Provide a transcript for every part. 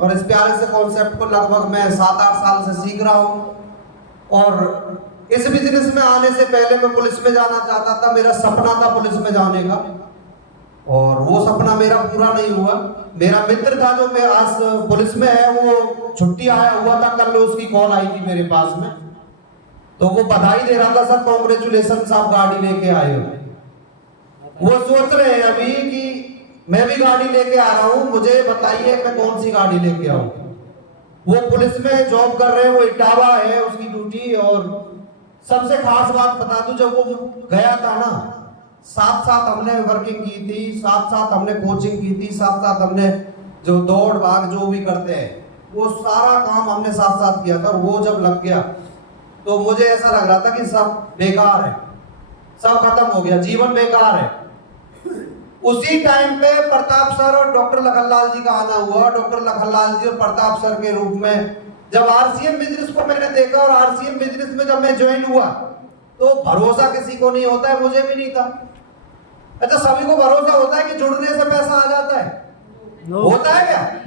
और इस प्यारे से कॉन्सेप्ट को लगभग मैं 7-8 साल से सीख रहा हूँ। और इस बिजनेस में आने से पहले मैं पुलिस में जाना चाहता था, मेरा सपना था पुलिस में जाने का, और वो सपना मेरा पूरा नहीं हुआ। मेरा मित्र था जो मैं आज पुलिस में है, वो छुट्टी आया हुआ था, कल उसकी कॉल आई थी मेरे पास में, तो वो बधाई दे रहा था, सर कांग्रेचुलेशन आप गाड़ी लेके आए हो। वो सोच रहे हैं अभी कि मैं भी गाड़ी लेके आ रहा हूँ, मुझे बताइए मैं कौन सी गाड़ी लेके आऊँ। वो पुलिस में जॉब कर रहे हैं, वो इटावा है उसकी ड्यूटी। और सबसे खास बात बता दूं, जब वो गया था ना, साथ साथ हमने वर्किंग की थी, साथ साथ हमने कोचिंग की थी, साथ साथ हमने जो दौड़ भाग जो भी करते हैं वो सारा काम हमने साथ साथ किया था। और वो जब लग गया तो मुझे ऐसा लग रहा था कि सब बेकार है, सब खत्म हो गया, जीवन बेकार है। उसी टाइम पे प्रताप सर और डॉक्टर लखनलाल जी का आना हुआ। डॉक्टर लखनलाल जी और प्रताप सर के रूप में जब आरसीएम बिजनेस को मैंने देखा, और आरसीएम बिजनेस में जब मैं ज्वाइन हुआ तो भरोसा किसी को नहीं होता है, मुझे भी नहीं था। अच्छा, सभी को भरोसा होता है कि जुड़ने से पैसा आ जाता है? होता है क्या?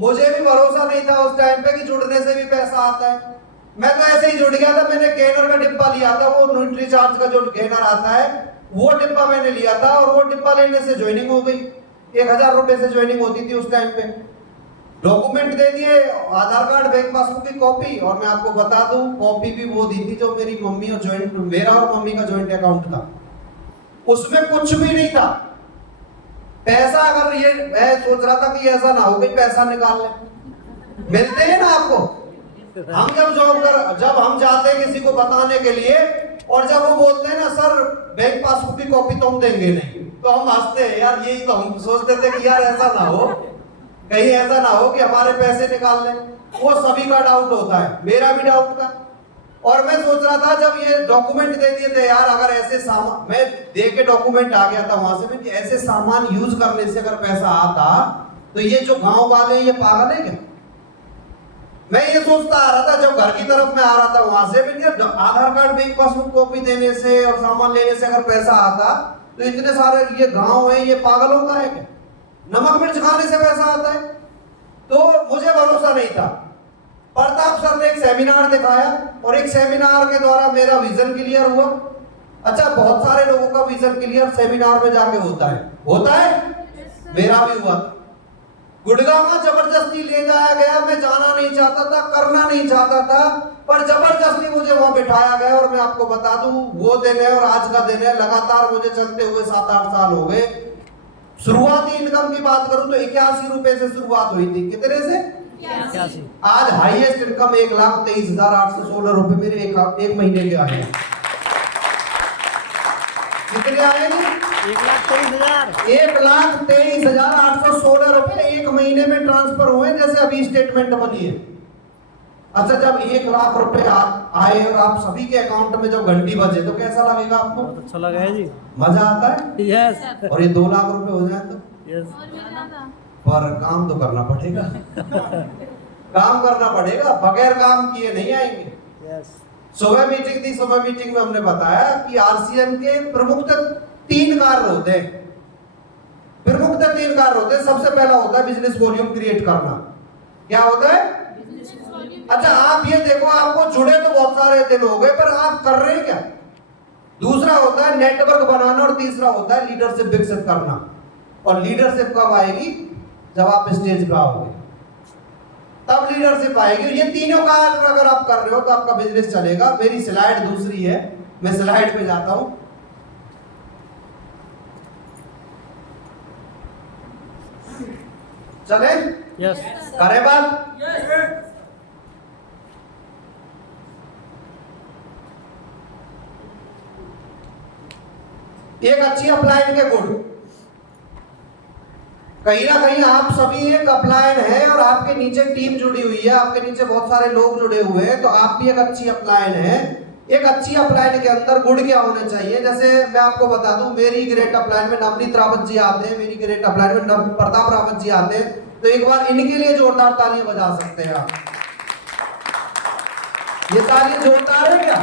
मुझे भी भरोसा नहीं था उस टाइम पे कि जुड़ने से भी पैसा आता है। मैं तो ऐसे ही जुड़ गया था। मैंने गेनर का डिब्बा लिया था, वो न्यूट्री चार्ज का जो गेनर आता है वो डिब्बा मैंने लिया था, और वो डिब्बा लेने से ज्वाइनिंग हो गई। 1000 रुपए से ज्वाइनिंग होती थी उस टाइम पे। डॉक्यूमेंट दे दिए, आधार कार्ड, बैंक पासबुक की कॉपी, और मैं आपको बता दूं कॉपी भी वो दी थी जो मेरी मम्मी और ज्वाइंट, मेरा और मम्मी का ज्वाइंट अकाउंट था, उसमें कुछ भी नहीं था पैसा। अगर ये मैं सोच रहा था कि ऐसा ना हो कि पैसा निकाल ले, मिलते हैं ना आपको। हम जब हम जाते हैं किसी को बताने के लिए, और जब वो बोलते हैं ना सर बैंक पासबुक की कॉपी तो हम देंगे नहीं, तो हम हंसते हैं यार। यही तो हम सोचते थे कि यार ऐसा ना हो, कहीं ऐसा ना हो कि हमारे पैसे निकाल लें। वो सभी का डाउट होता है, मेरा भी डाउट था। और मैं सोच रहा था जब ये डॉक्यूमेंट दे दिए थे, यार अगर ऐसे सामान मैं दे के डॉक्यूमेंट आ गया था वहां से मैं कि ऐसे सामान यूज करने से अगर पैसा आता तो ये जो गांव वाले ये पागल है क्या? मैं ये सोचता आ रहा था जब घर की तरफ में आ रहा था वहां से, आधार कार्ड, बैंक पासबुक कॉपी देने से और सामान लेने से अगर पैसा आता तो इतने सारे ये गांव है, ये पागलों का है क्या? नमक मिर्च खाने से पैसा आता है? तो मुझे भरोसा नहीं था। प्रताप सर ने एक सेमिनार दिखाया, और एक सेमिनार के द्वारा मेरा विजन क्लियर हुआ। अच्छा, बहुत सारे लोगों का विजन क्लियर सेमिनार में जाके होता है मेरा भी हुआ। गुड़गांव में जबरदस्ती ले जाया गया, मैं जाना नहीं चाहता था, करना नहीं चाहता था, पर जबरदस्ती मुझे वहां बिठाया गया। और मैं आपको बता दूं वो दिन है और आज का दिन है, लगातार मुझे चलते हुए 7-8 साल हो गए। शुरुआती इनकम की बात करूं तो 81 रुपए से शुरुआत हुई थी। कितने से? 81। आज हाईएस्ट इनकम 1,23,816 रुपए मेरे एक महीने के आए हैं। कितने आए? 1,23,816 रुपए एक महीने में ट्रांसफर हुए, जैसे अभी स्टेटमेंट बनी है। अच्छा, जब 1 लाख रुपए आए और आप सभी के अकाउंट में जब घंटी बजे तो कैसा लगेगा आपको? बहुत अच्छा लगा है जी, मजा आता है। यस। और ये 2 लाख रुपए हो जाए तो यस, पर काम तो करना पड़ेगा। काम करना पड़ेगा, बगैर काम किए नहीं आएंगे। यस। सुबह मीटिंग थी, सुबह मीटिंग में हमने बताया कि आरसीएम के प्रमुख 3 कार्य होते हैं। प्रमुख 3 कार्य होते हैं। सबसे पहला होता है बिजनेस वॉल्यूम क्रिएट करना। क्या होता है? अच्छा, आप ये देखो, आपको जुड़े तो बहुत सारे दिन हो गए, पर आप कर रहे हैं क्या? दूसरा होता है नेटवर्क बनाना, और तीसरा होता है लीडरशिप विकसित करना। और लीडरशिप कब आएगी? जब आप स्टेज पे आओगे तब लीडरशिप आएगी। ये तीनों कार्य अगर आप कर रहे हो तो आपका बिजनेस चलेगा। मेरी स्लाइड दूसरी है, मैं स्लाइड पे जाता हूं। चले? यस। करें बात? एक अच्छी अपलाइन के गुण, कहीं ना कहीं आप सभी एक अपलाइन है और आपके नीचे टीम जुड़ी हुई है, आपके नीचे बहुत सारे लोग जुड़े हुए हैं, तो आप भी एक अच्छी अपलाइन है। एक अच्छी अपलाइन के अंदर गुण क्या होने चाहिए? जैसे मैं आपको बता दूं, मेरी ग्रेट अपलाइन में नवनीत रावत जी आते हैं, मेरी ग्रेट अपलाइन में प्रताप रावत जी आते हैं, तो एक बार इनके लिए जोरदार तालियां बजा सकते हैं आप। ये तालियां जोरदार है क्या?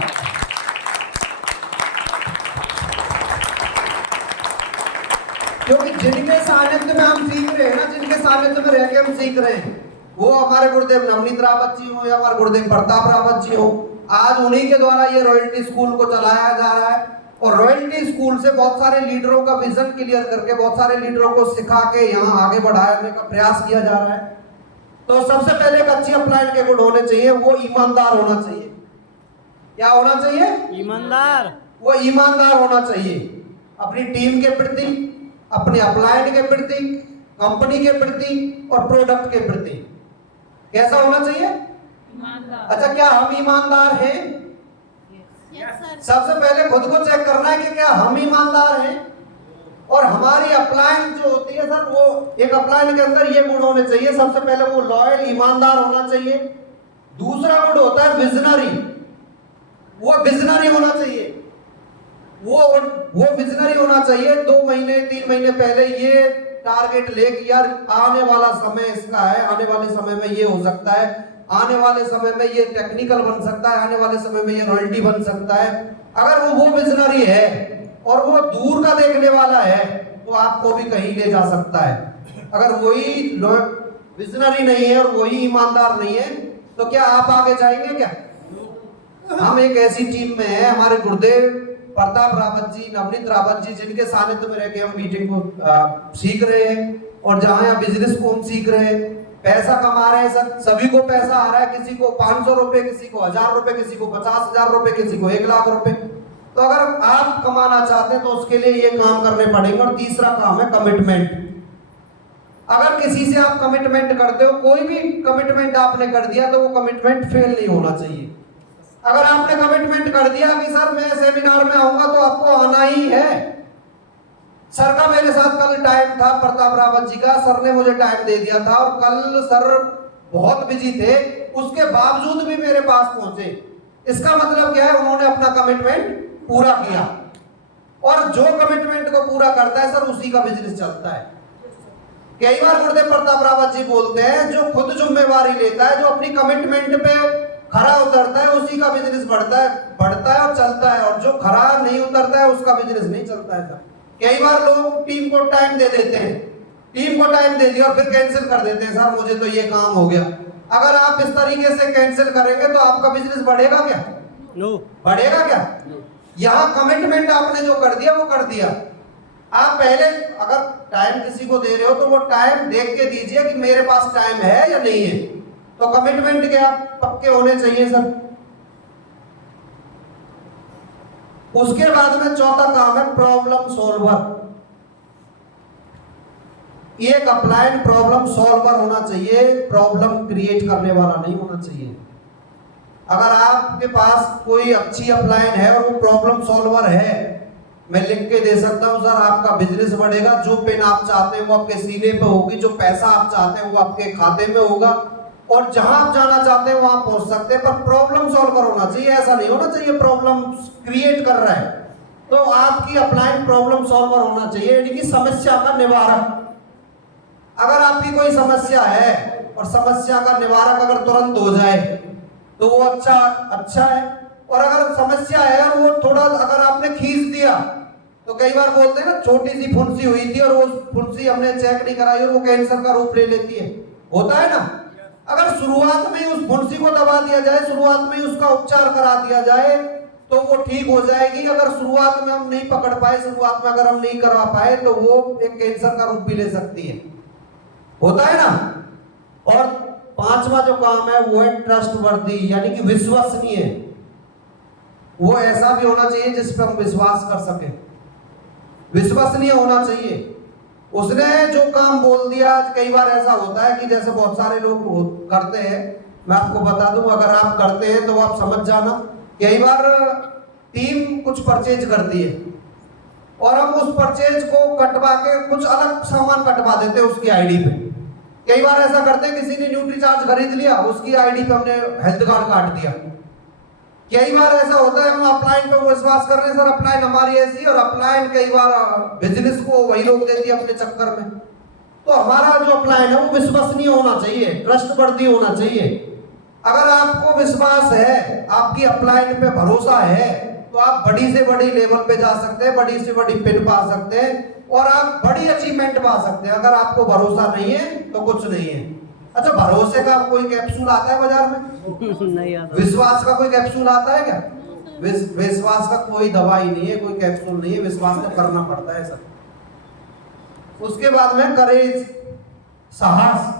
क्योंकि जिनके सानिध्य में हम सीख रहे हैं ना, जिनके सानिध्य में रह के हम सीख रहे हैं, वो हमारे गुरुदेव नवनीत रावत जी हो या हमारे गुरुदेव प्रताप रावत जी हो, आज उन्हीं के द्वारा ये रॉयल्टी स्कूल को चलाया जा रहा है। और रॉयल्टी स्कूल से बहुत सारे लीडरों का विजन क्लियर करके बहुत सारे लीडरों को सिखा के यहाँ आगे बढ़ाने का प्रयास किया जा रहा है। तो सबसे पहले एक अच्छी अपलाइन के गुण होने चाहिए, वो ईमानदार होना चाहिए। क्या होना चाहिए? ईमानदार। वो ईमानदार होना चाहिए अपनी टीम के प्रति, अपने अपलाइन के प्रति, कंपनी के प्रति और प्रोडक्ट के प्रति। कैसा होना चाहिए? ईमानदार। अच्छा, क्या हम ईमानदार हैं? सबसे पहले खुद को चेक करना है कि क्या हम ईमानदार हैं। और हमारी अपलाइन जो होती है सर, वो एक अपलाइन के अंदर ये गुण होने चाहिए। सबसे पहले वो लॉयल ईमानदार होना चाहिए। दूसरा गुण होता है विजनरी, वो विजनरी होना चाहिए। वो विजनरी होना चाहिए। 2 महीने 3 महीने पहले ये टारगेट ले कि यार आने वाला समय इसका है, आने वाले समय में ये हो सकता है, आने वाले समय में ये टेक्निकल बन सकता है, आने वाले समय में ये रॉयल्टी बन सकता है। अगर वो विजनरी है और वो दूर का देखने वाला है तो आपको भी कहीं ले जा सकता है। अगर वही विजनरी नहीं है और वही ईमानदार नहीं है तो क्या आप आगे जाएंगे? क्या हम एक ऐसी टीम में है, हमारे गुरुदेव प्रताप रावत जी, नवनीत रावत जी, जिनके सानिध्य में रह के हम मीटिंग को सीख रहे हैं और जहां यहाँ बिजनेस को हम सीख रहे हैं, पैसा कमा रहे हैं सर। सभी को पैसा आ रहा है, किसी को 500 रुपए, किसी को 1000 रुपए, किसी को 50,000 रुपए, किसी को 1 लाख रुपए। तो अगर आप कमाना चाहते हैं तो उसके लिए ये काम करने पड़ेंगे। और तीसरा काम है कमिटमेंट। अगर किसी से आप कमिटमेंट करते हो, कोई भी कमिटमेंट आपने कर दिया, तो वो कमिटमेंट फेल नहीं होना चाहिए। अगर आपने कमिटमेंट कर दिया कि सर मैं सेमिनार में आऊंगा तो आपको आना ही है। सर का मेरे साथ कल टाइम था, प्रताप रावत जी का, सर ने मुझे टाइम दे दिया था और कल सर बहुत बिजी थे, उसके बावजूद भी मेरे पास पहुंचे। इसका मतलब क्या है? उन्होंने अपना कमिटमेंट पूरा किया। और जो कमिटमेंट को पूरा करता है सर, उसी का बिजनेस चलता है। कई बार गुरुदेव प्रताप रावत जी बोलते हैं, जो खुद जिम्मेवारी लेता है, जो अपनी कमिटमेंट पे खरा उतरता है, उसी का बिजनेस बढ़ता है और चलता है। और जो खरा नहीं उतरता है उसका बिजनेस नहीं चलता है सर। कई बार लोग टीम को टाइम दे देते हैं, टीम को टाइम दे दिया और फिर कैंसिल कर देते हैं, सर मुझे तो ये काम हो गया। अगर आप इस तरीके से कैंसिल करेंगे तो आपका बिजनेस बढ़ेगा क्या? नो। बढ़ेगा क्या? यहाँ कमिटमेंट आपने जो कर दिया वो कर दिया। आप पहले अगर टाइम किसी को दे रहे हो तो वो टाइम देख के दीजिए कि मेरे पास टाइम है या नहीं है। तो कमिटमेंट के आप पक्के होने चाहिए सर। उसके बाद में चौथा काम है प्रॉब्लम सॉल्वर। एक अपलाइन प्रॉब्लम सॉल्वर होना चाहिए, प्रॉब्लम क्रिएट करने वाला नहीं होना चाहिए। अगर आपके पास कोई अच्छी अपलाइन है और वो प्रॉब्लम सॉल्वर है, मैं लिख के दे सकता हूं सर, आपका बिजनेस बढ़ेगा। जो पेन आप चाहते हैं वो आपके सीने पे होगी, जो पैसा आप चाहते हैं वो आपके खाते में होगा और जहां आप जाना चाहते हैं वहां पहुंच सकते हैं। पर प्रॉब्लम सॉल्वर होना चाहिए, ऐसा नहीं होना चाहिए प्रॉब्लम क्रिएट कर रहा है। तो आपकी अपलाइन प्रॉब्लम सॉल्वर होना चाहिए, यानी कि समस्या का निवारक। अगर आपकी कोई समस्या है और समस्या का निवारक अगर तुरंत हो जाए तो वो अच्छा है। और अगर समस्या है और वो थोड़ा अगर आपने खींच दिया, तो कई बार बोलते हैं ना, छोटी सी फुंसी हुई थी और वो फुंसी हमने चेक नहीं कराई और वो कैंसर का रूप ले लेती है, होता है ना। अगर शुरुआत में उस फुंसी को दबा दिया जाए, शुरुआत में उसका उपचार करा दिया जाए तो वो ठीक हो जाएगी। अगर शुरुआत में हम नहीं पकड़ पाए, शुरुआत में अगर हम नहीं करवा पाए तो वो एक कैंसर का रूप भी ले सकती है, होता है ना। और पांचवा जो काम है वो है ट्रस्टवर्दी, यानी कि विश्वसनीय। वो ऐसा भी होना चाहिए जिस पर हम विश्वास कर सके, विश्वसनीय होना चाहिए। उसने जो काम बोल दिया, कई बार ऐसा होता है कि जैसे बहुत सारे लोग करते हैं, मैं आपको बता दूं, अगर आप करते हैं तो आप समझ जाना। कई बार टीम कुछ परचेज करती है और हम उस परचेज को कटवा के कुछ अलग सामान कटवा देते हैं उसकी आईडी पे। कई बार ऐसा करते हैं, किसी ने न्यूट्रीचार्ज खरीद लिया, उसकी आईडी पे हमने हेल्थ कार्ड काट दिया। कई बार ऐसा होता है, हम अपलाइन पे विश्वास कर रहे हैं, सर अपलाइन हमारी ऐसी, और अपलाइन कई बार बिजनेस को वही रोक देती है अपने चक्कर में। तो हमारा जो अपलाइन है वो विश्वसनीय होना चाहिए, ट्रस्टवर्दी होना चाहिए। अगर आपको विश्वास है, आपकी अपलाइन पे भरोसा है, तो आप बड़ी से बड़ी लेवल पे जा सकते हैं, बड़ी से बड़ी पिन पा सकते हैं और आप बड़ी अचीवमेंट पा सकते हैं। अगर आपको भरोसा नहीं है तो कुछ नहीं है। अच्छा, भरोसे का कोई कैप्सूल आता है बाजार में? नहीं आता। विश्वास का कोई कैप्सूल आता है क्या? विश्वास का कोई दवाई नहीं है, कोई कैप्सूल नहीं है, विश्वास तो करना पड़ता है सब। उसके बाद में करेज, साहस।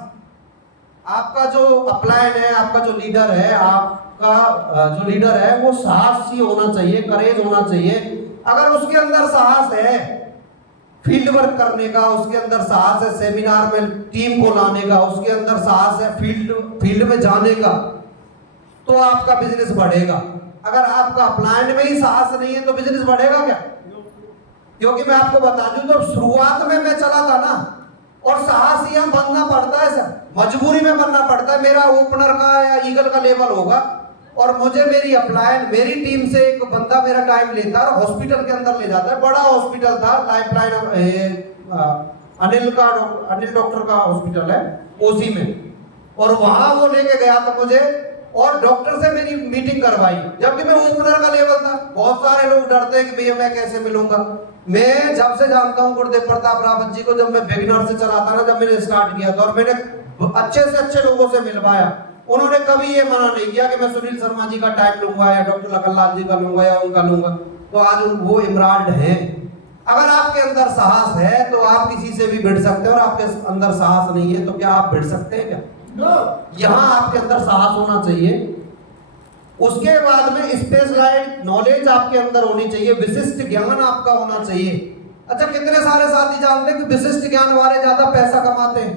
आपका जो अपलाइन है, आपका जो लीडर है, आपका जो लीडर है वो साहसी होना चाहिए, करेज होना चाहिए। अगर उसके अंदर साहस है फील्ड वर्क करने का, उसके अंदर साहस है सेमिनार में टीम को लाने का, उसके अंदर साहस है फील्ड में जाने का, तो आपका बिजनेस बढ़ेगा। अगर आपका अपलाइन में ही साहस नहीं है तो बिजनेस बढ़ेगा क्या? क्योंकि मैं आपको बता दूं, जब शुरुआत में मैं चला था ना, और साहस यहाँ बनना पड़ता है सर, मजबूरी में बनना पड़ता है। मेरा ओपनर का या ईगल का लेवल होगा और मुझे मेरी अपलाइन, मेरी टीम से एक बंदा मेरा टाइम लेता है और हॉस्पिटल के अंदर ले जाता है। बड़ा हॉस्पिटल था, लाइफलाइन अनिल डॉक्टर का हॉस्पिटल है ओसी में, और वहां वो लेके गया था मुझे, और डॉक्टर से मेरी मीटिंग करवाई, जबकि मैं ओपनर का लेवल था। बहुत सारे लोग डरते हैं कि भैया मैं कैसे मिलूंगा। मैं जब से जानता हूँ गुरुदेव प्रताप रावत जी को, जब मैं बिगिनर से चला था ना, जब मैंने स्टार्ट किया था, और मैंने अच्छे से अच्छे लोगों से मिलवाया, उन्होंने कभी ये मना नहीं किया कि मैं सुनील शर्मा जी का टाइम लूंगा या डॉक्टर लखनलाल जी का लूंगा या उनका लूंगा। तो आज वो इमराल्ड हैं। अगर आपके अंदर साहस है तो आप किसी से भी भिड़ सकते हैं, और आपके अंदर साहस नहीं है तो क्या आप भिड़ सकते हैं क्या? यहां आपके अंदर साहस होना चाहिए। उसके बाद में स्पेशलाइज्ड नॉलेज आपके अंदर होनी चाहिए, विशिष्ट ज्ञान आपका होना चाहिए। अच्छा, कितने सारे साथी जानते हैं कि विशिष्ट ज्ञान वाले ज्यादा पैसा कमाते हैं?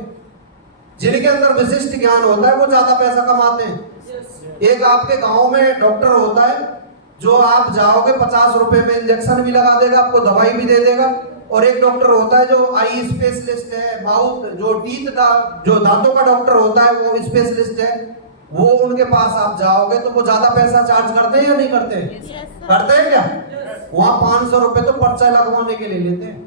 जिनके अंदर विशिष्ट ज्ञान होता है वो ज्यादा पैसा कमाते हैं। एक आपके गांव में डॉक्टर होता है जो आप जाओगे 50 रुपए में इंजेक्शन भी लगा देगा, आपको दवाई भी दे देगा। और एक डॉक्टर होता है जो आई स्पेशलिस्ट है, माउथ जो टीथ का जो दांतों का डॉक्टर होता है वो स्पेशलिस्ट है, वो उनके पास आप जाओगे तो वो ज्यादा पैसा चार्ज करते हैं या नहीं करते हैं? करते हैं क्या? वहां 500 रुपए तो पर्चा लगवाने के लिए लेते हैं।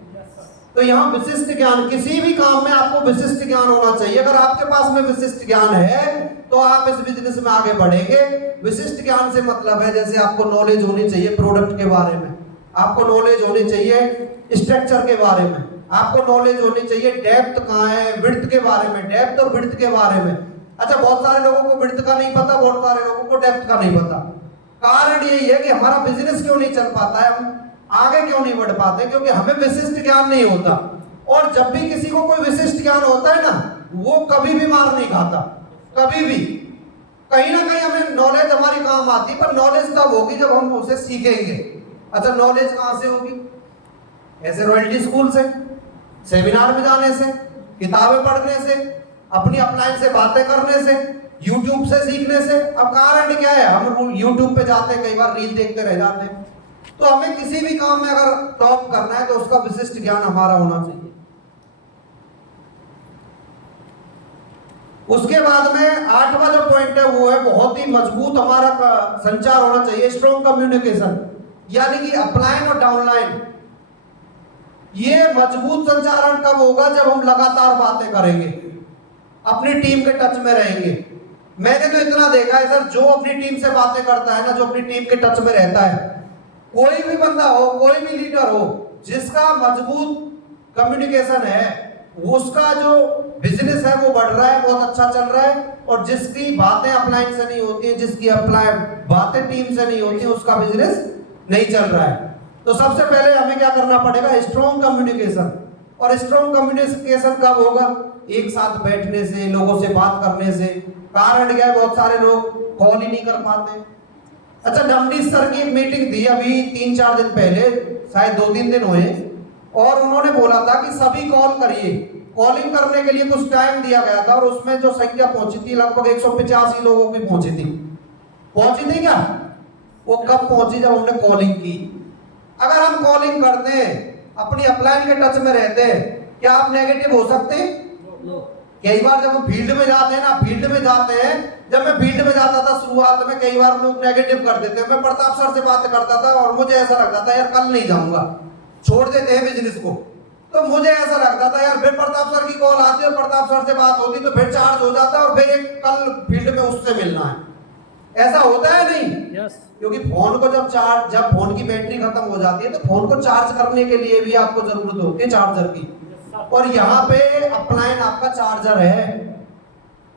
तो यहाँ विशिष्ट ज्ञान, किसी भी काम में आपको विशिष्ट ज्ञान होना चाहिए। अगर आपके पास में विशिष्ट ज्ञान है तो आप इस बिजनेस में आगे बढ़ेंगे। विशिष्ट ज्ञान से मतलब है, जैसे आपको नॉलेज होनी चाहिए प्रोडक्ट के बारे में, आपको नॉलेज होनी चाहिए स्ट्रक्चर के बारे में, आपको नॉलेज होनी चाहिए डेप्थ कहाँ है, विड्थ के बारे में, डेप्थ और विड्थ के बारे में। अच्छा, बहुत सारे लोगों को विड्थ का नहीं पता, बहुत सारे लोगों को डेप्थ का नहीं पता। कारण यही है कि हमारा बिजनेस क्यों नहीं चल पाता है, हम आगे क्यों नहीं बढ़ पाते, क्योंकि हमें विशिष्ट ज्ञान नहीं होता। और जब भी किसी को कोई विशिष्ट ज्ञान होता है ना, वो कभी भी मार नहीं खाता, कभी भी। कहीं ना कहीं हमें नॉलेज हमारी काम आती है, पर नॉलेज तब होगी जब हम उसे सीखेंगे। अच्छा, नॉलेज कहां से होगी? ऐसे रॉयल्टी स्कूल से, सेमिनार में जाने से, किताबें पढ़ने से, अपनी अपलाइन से बातें करने से, यूट्यूब से सीखने से। अब कारण क्या है, हम यूट्यूब पे जाते हैं, कई बार रील देखते रह जाते हैं। तो हमें किसी भी काम में अगर टॉप करना है तो उसका विशिष्ट ज्ञान हमारा होना चाहिए। उसके बाद में 8वां जो पॉइंट है वो है बहुत ही मजबूत हमारा संचार होना चाहिए, स्ट्रॉन्ग कम्युनिकेशन। यानी कि अपलाइन और डाउनलाइन, ये मजबूत संचारण कब होगा? जब हम लगातार बातें करेंगे, अपनी टीम के टच में रहेंगे। मैंने तो इतना देखा है सर, जो अपनी टीम से बातें करता है ना, जो अपनी टीम के टच में रहता है, कोई भी बंदा हो, कोई भी लीडर हो, जिसका मजबूत कम्युनिकेशन है, उसका जो बिजनेस है वो बढ़ रहा है, बहुत अच्छा चल रहा है। और जिसकी बातें अपलाइन से नहीं होती है, जिसकी अपलाइन बातें टीम से नहीं होती, उसका बिजनेस नहीं चल रहा है। तो सबसे पहले हमें क्या करना पड़ेगा? Strong communication. और स्ट्रॉन्ग कम्युनिकेशन कब होगा? एक साथ बैठने से, लोगों से बात करने से। कारण क्या है, बहुत सारे लोग कॉल ही नहीं कर पाते। अच्छा, डमडी सर की एक मीटिंग थी अभी 3-4 दिन पहले, शायद 2-3 दिन हुए, और उन्होंने बोला था कि सभी कॉल करिए। कॉलिंग करने के लिए कुछ टाइम दिया गया था, और उसमें जो संख्या पहुंची थी लगभग 185 लोगों की पहुंची थी। पहुंची थी क्या? वो कब पहुंची? जब हमने कॉलिंग की। अगर हम कॉलिंग करते हैं, अपनी अपलाइन के टच में रहते हैं, क्या आप नेगेटिव हो सकते हैं? कई बार जब हम फील्ड में जाते हैं ना, फील्ड में जाते हैं, जब मैं फील्ड में जाता था शुरुआत में, कई बार लोग नेगेटिव कर देते हैं। मैं प्रताप सर से बात करता था और मुझे ऐसा लगता था यार कल नहीं जाऊंगा, छोड़ देते हैं बिजनेस को। तो मुझे ऐसा लगता था यार, फिर प्रताप सर की कॉल आती है और प्रताप सर से बात होती तो फिर चार्ज हो जाता है, और फिर एक कल फील्ड में उससे मिलना है। ऐसा होता है नहीं? क्योंकि फोन को जब फोन की बैटरी खत्म हो जाती है तो फोन को चार्ज करने के लिए भी आपको जरूरत होती है चार्जर की। और यहाँ पे अपलाइन आपका चार्जर है।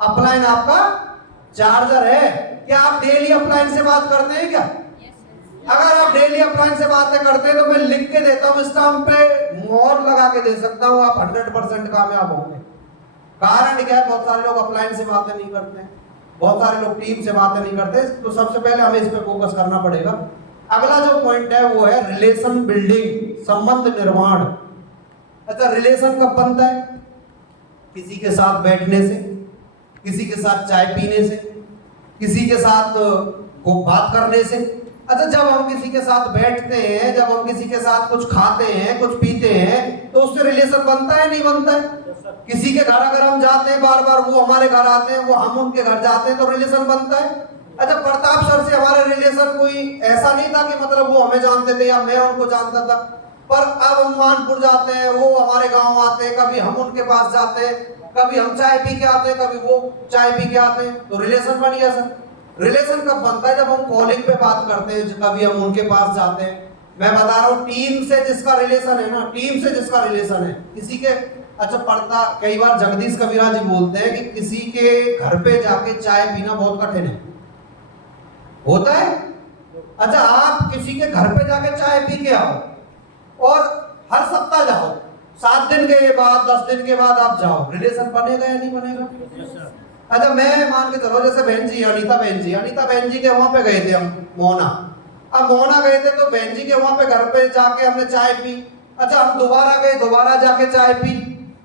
अपलाइन आपका चार्जर है। क्या आप डेली अपलाइन से बात करते हैं क्या? अगर आप डेली अपलाइन से बातें करते हैं तो मैं लिख के देता हूं, स्टाम्प पे मोहर लगा के दे सकता हूं, आप 100% कामयाब होंगे। कारण क्या है? बहुत सारे लोग अपलाइन से बातें नहीं करते, बहुत सारे लोग टीम से बातें नहीं करते। तो सबसे पहले हमें इस पे फोकस करना पड़ेगा। अगला जो पॉइंट है वो है रिलेशन बिल्डिंग, संबंध निर्माण। अच्छा, रिलेशन कब बनता है? किसी के साथ बैठने से, किसी के साथ चाय पीने से, किसी के साथ को बात करने से। अच्छा, जब हम किसी के साथ बैठते हैं, जब हम किसी के साथ कुछ खाते हैं, कुछ पीते हैं, तो उससे रिलेशन बनता है नहीं बनता है? किसी के घर अगर हम जाते हैं, बार बार वो हमारे घर आते हैं, वो हम उनके घर जाते हैं, तो रिलेशन बनता है। अच्छा, प्रताप सर से हमारे रिलेशन कोई ऐसा नहीं था कि मतलब वो हमें जानते थे या मैं उनको जानता था, पर अब हम मानपुर जाते हैं, वो हमारे गांव आते हैं, कभी हम उनके पास जाते हैं, कभी हम चाय पी के आते हैं, कभी वो चाय पी के आते हैं, तो रिलेशन बन गया सर। रिलेशन कब बनता है? जब हम कॉलिंग पे बात करते हैं, कभी हम उनके पास जाते हैं। मैं बता रहा हूँ, टीम से जिसका रिलेशन है ना, टीम से जिसका रिलेशन है, किसी के, अच्छा पढ़ता, कई बार जगदीश कबीरा जी बोलते हैं कि किसी के घर पे जाके चाय पीना बहुत कठिन है, होता है। अच्छा, आप किसी के घर पे जाके चाय पी के आओ और हर सप्ताह जाओ, 7 दिन के बाद 10 दिन के बाद आप जाओ, रिलेशन बनेगा या नहीं बनेगा? अच्छा, मैं मान के चलो जैसे बहन जी अनीता बहन जी के वहां पे गए थे हम मोहना। अब मोहना गए थे तो बहन जी के वहां पे घर पे जाके हमने चाय पी। अच्छा, हम दोबारा गए, दोबारा जाके चाय पी।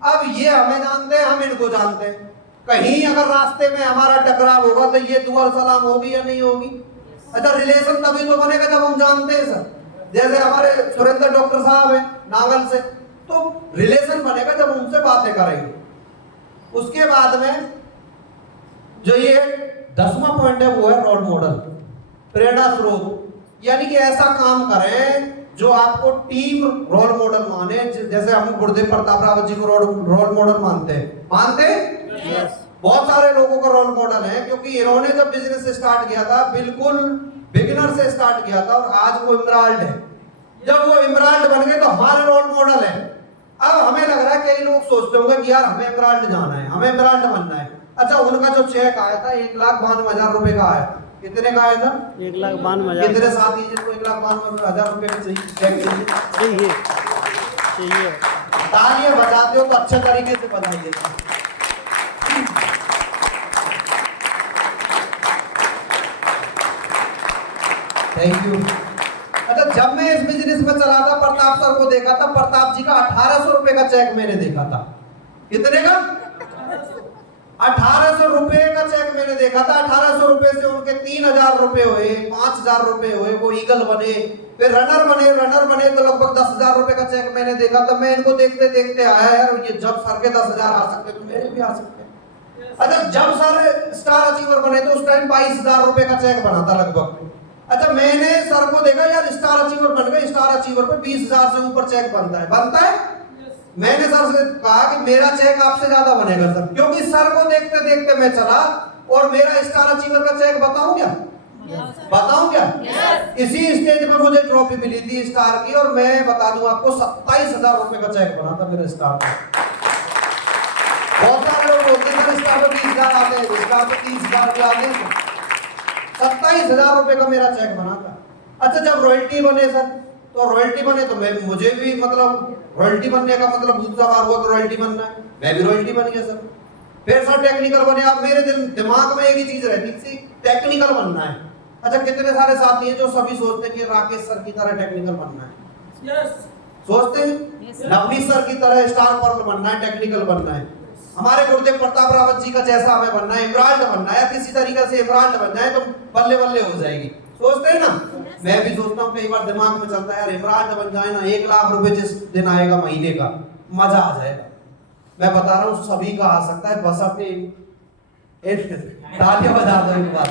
अब ये हमें जानते हैं, हम इनको जानते हैं। कहीं अगर रास्ते में हमारा टकराव होगा तो ये दुआ सलाम होगी या नहीं होगी? अच्छा, रिलेशन तभी तो बनेगा जब हम जानते हैं सर। जैसे हमारे सुरेंद्र डॉक्टर साहब हैं नागल से, तो रिलेशन बनेगा जब उनसे बातें करेंगे। उसके बाद में जो ये 10वां पॉइंट है वो है रोल मॉडल, प्रेरणा स्रोत। यानी कि ऐसा काम करें जो आपको टीम रोल मॉडल माने। जैसे हम गुरुदेव प्रताप रावत जी को रोल मॉडल मानते हैं, yes. बहुत सारे लोगों का रोल मॉडल है, क्योंकि इन्होंने जब बिजनेस स्टार्ट किया था बिल्कुल बिगिनर से स्टार्ट किया था और आज वो इमराल्ड है। जब वो इमराल्ड बन गए तो हमारे रोल मॉडल है। अब हमें लग रहा है, कई लोग सोचते होंगे कि यार हमें इमराल्ड जाना है, हमें इमराल्ड बनना है। अच्छा, उनका जो चेक आया था 1,92,000 रुपए का आया। कितने का आया था? 1,92,000। कितने साथी जिनको 1,92,000 रुपए का चेक चाहिए? तालियां बजाते हो तो अच्छे तरीके से बजाइए। Thank you. अच्छा, जब मैं इस बिजनेस में चला था, प्रताप सर को देखा था, प्रताप जी का 1,800 रुपए का चेक मैंने देखा था। कितने का? 1,800 रुपए का चेक मैंने देखा था। 1,800 रुपए से उनके 3,000 रुपए हुए, 5,000 रुपए हुए, वो ईगल बने, फिर रनर बने तो लगभग 10,000 रुपए का चेक मैंने देखा था। मैं इनको देखते देखते आया, यार ये जब सर के 10,000 आ सकते तो मेरे भी आ सकते। अच्छा, जब सर स्टार अचीवर बने तो उस टाइम 22,000 रुपए का चेक बना था लगभग। अच्छा, मैंने सर को देखा, यार स्टार अचीवर बन गए, स्टार अचीवर पे 20,000 से ऊपर चेक बनता है। मैंने सर से कहा कि मेरा चेक आपसे ज्यादा बनेगा सर, क्योंकि सर को देखते देखते मैं चला और मेरा स्टार अचीवर का चेक बताऊं क्या? बताऊं क्या? इसी स्टेज पर मुझे ट्रॉफी मिली थी स्टार की, और मैं बता दूं आपको 27,000 रुपए का चेक बना था मेरे स्टार का। बहुत सारे लोग बोलते हैं स्टार पे 20,000 आते हैं, स्टार पे 30,000 भी आते हैं। 27,000 रुपए का मेरा चेक बना था। अच्छा, जब रॉयल्टी बने सर, तो रॉयल्टी बने तो मुझे भी मतलब रॉयल्टी बनने का मतलब भूत सवार हुआ कि रॉयल्टी बनना है, मैं भी रॉयल्टी बन गया सर। फिर सर टेक्निकल बने। अब मेरे दिमाग में एक ही चीज रहती थी, टेक्निकल बनना है। अच्छा, कितने सारे साथी हैं जो सभी सोचते हैं कि राकेश सर की तरह टेक्निकल बनना है, सोचते हैं नवनीत सर की तरह स्टार पर्ल बनना है, टेक्निकल बनना है, हमारे गुरुदेव प्रताप रावत जी का जैसा हमें बनना है, इमराल्ड बनना है, किसी तरीके से इमराल्ड बन जाए तो बल्ले बल्ले हो जाएगी। सोचते हैं ना, मैं भी सोचता हूँ, कई बार दिमाग में चलता है यार इमराल्ड बन जाए ना, 1,00,000 रुपए जिस दिन आएगा महीने का, मजा आ जाएगा। मैं बता रहा हूँ सभी का आ सकता है, बस अपनी तालियां बजा दो एक बार।